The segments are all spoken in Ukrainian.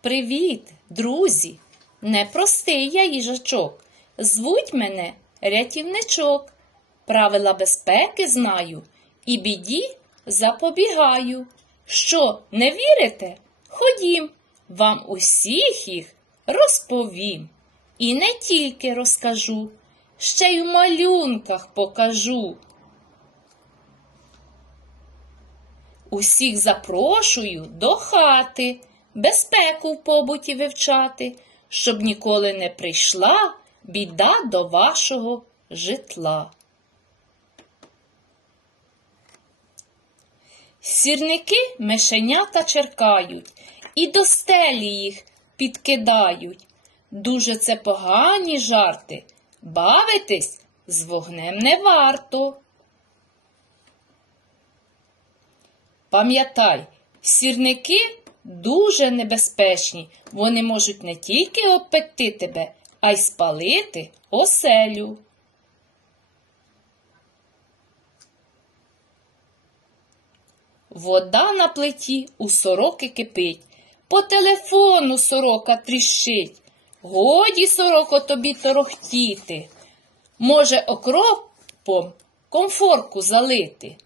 Привіт, друзі! Непростий я їжачок. Звуть мене рятівничок. Правила безпеки знаю і біді запобігаю. Що, не вірите? Ходім, вам усіх їх розповім. І не тільки розкажу, ще й у малюнках покажу. Усіх запрошую до хати, безпеку в побуті вивчати, щоб ніколи не прийшла біда до вашого житла. Сірники мишенята черкають і до стелі їх підкидають. Дуже це погані жарти. Бавитись з вогнем не варто. Пам'ятай, сірники дуже небезпечні. Вони можуть не тільки обпекти тебе, а й спалити оселю. Вода на плиті у сороки кипить. По телефону сорока тріщить. Годі, сороко, тобі торохтіти. Може, окропом комфорку залити.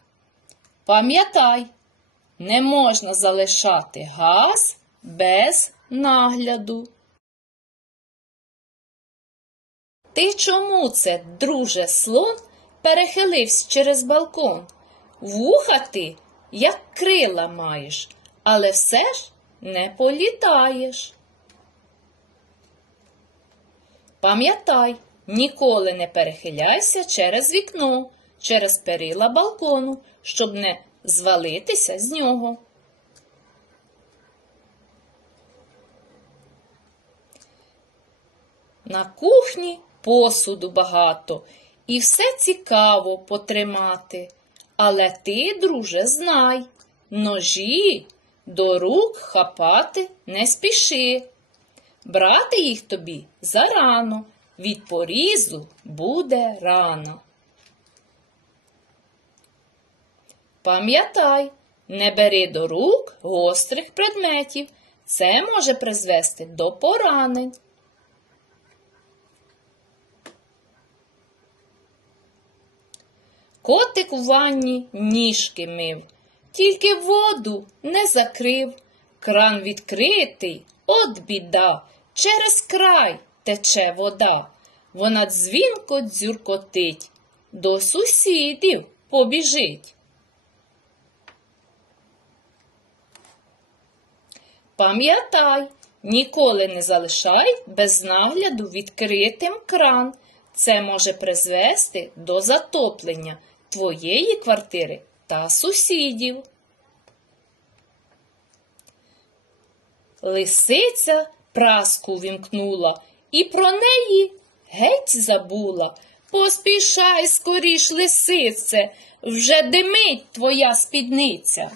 Пам'ятай, не можна залишати газ без нагляду. Ти чому це, друже слон, перехилився через балкон? Вуха ти, як крила маєш, але все ж не політаєш. Пам'ятай, ніколи не перехиляйся через вікно, через перила балкону, щоб не звалитися з нього. На кухні посуду багато, і все цікаво потримати. Але ти, друже, знай, ножі до рук хапати не спіши. Брати їх тобі зарано, від порізу буде рано. Пам'ятай, не бери до рук гострих предметів. Це може призвести до поранень. Котик у ванні ніжки мив, тільки воду не закрив. Кран відкритий, от біда, через край тече вода. Вона дзвінко дзюркотить, до сусідів побіжить. Пам'ятай, ніколи не залишай без нагляду відкритим кран. Це може призвести до затоплення твоєї квартири та сусідів. Лисиця праску вімкнула і про неї геть забула. Поспішай скоріш, лисице, вже димить твоя спідниця.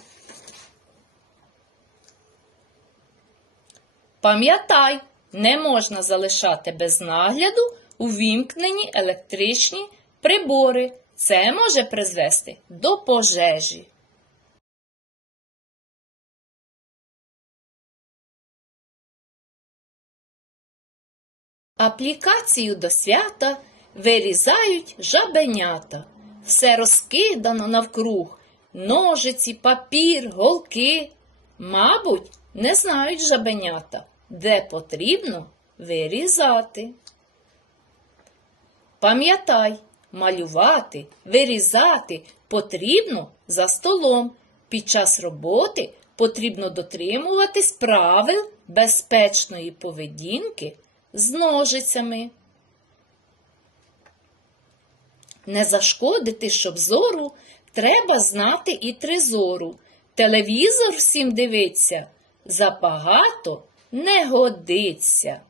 Пам'ятай, не можна залишати без нагляду увімкнені електричні прибори. Це може призвести до пожежі. Аплікацію до свята вирізають жабенята. Все розкидано навкруг. Ножиці, папір, голки. Мабуть, не знають жабенята, де потрібно вирізати. Пам'ятай, малювати, вирізати потрібно за столом. Під час роботи потрібно дотримуватись правил безпечної поведінки з ножицями. Не зашкодити, щоб зору, треба знати і тризору. Телевізор всім дивиться, забагато не годиться.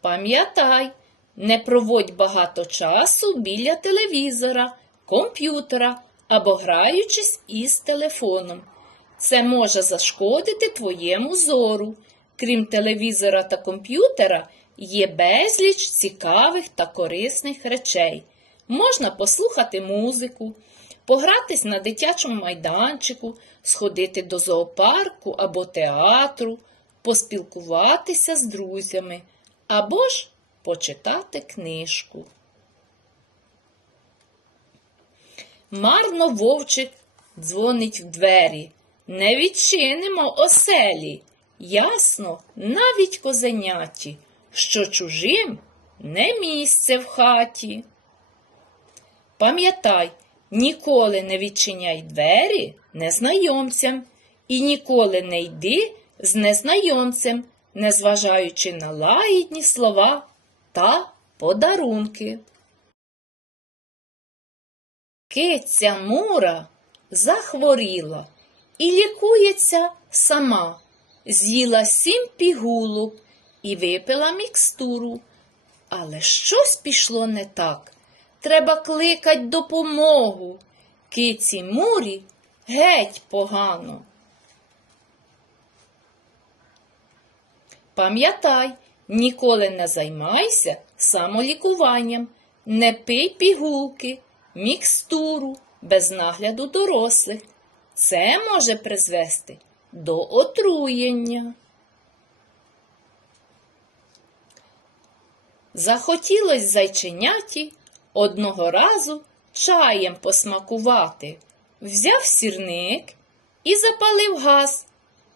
Пам'ятай, не проводь багато часу біля телевізора, комп'ютера або граючись із телефоном. Це може зашкодити твоєму зору. Крім телевізора та комп'ютера, є безліч цікавих та корисних речей. Можна послухати музику, погратись на дитячому майданчику, сходити до зоопарку або театру, поспілкуватися з друзями або ж почитати книжку. Марно вовчик дзвонить в двері. Не відчинимо оселі. Ясно, навіть козеняті, що чужим не місце в хаті. Пам'ятай, ніколи не відчиняй двері незнайомцям і ніколи не йди з незнайомцем, незважаючи на лагідні слова та подарунки. Киця Мура захворіла і лікується сама. З'їла сім пігулок і випила мікстуру. Але щось пішло не так. Треба кликать допомогу. Киці Мурі геть погано. Пам'ятай, ніколи не займайся самолікуванням, не пий пігулки, мікстуру без нагляду дорослих. Це може призвести до отруєння. Захотілось зайченяті одного разу чаєм посмакувати. Взяв сірник і запалив газ,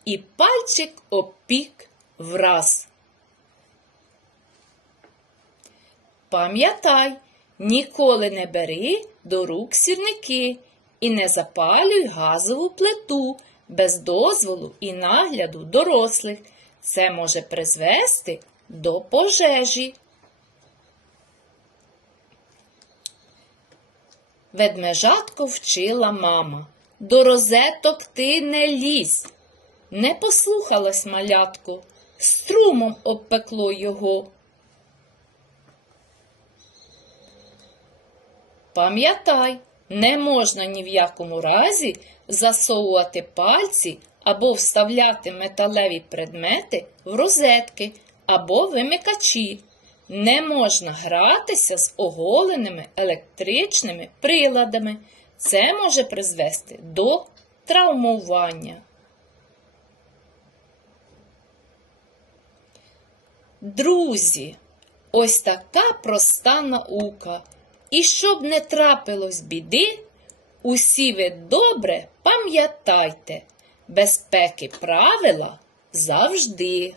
і пальчик опік враз. Пам'ятай, ніколи не бери до рук сірники і не запалюй газову плиту без дозволу і нагляду дорослих. Це може призвести до пожежі. Ведмежатко вчила мама. До розеток ти не лізь. Не послухалась малятко, струмом обпекло його. Пам'ятай, не можна ні в якому разі засовувати пальці або вставляти металеві предмети в розетки або вимикачі. Не можна гратися з оголеними електричними приладами. Це може призвести до травмування. Друзі, ось така проста наука. І щоб не трапилось біди, усі ви добре пам'ятайте, безпеки правила завжди.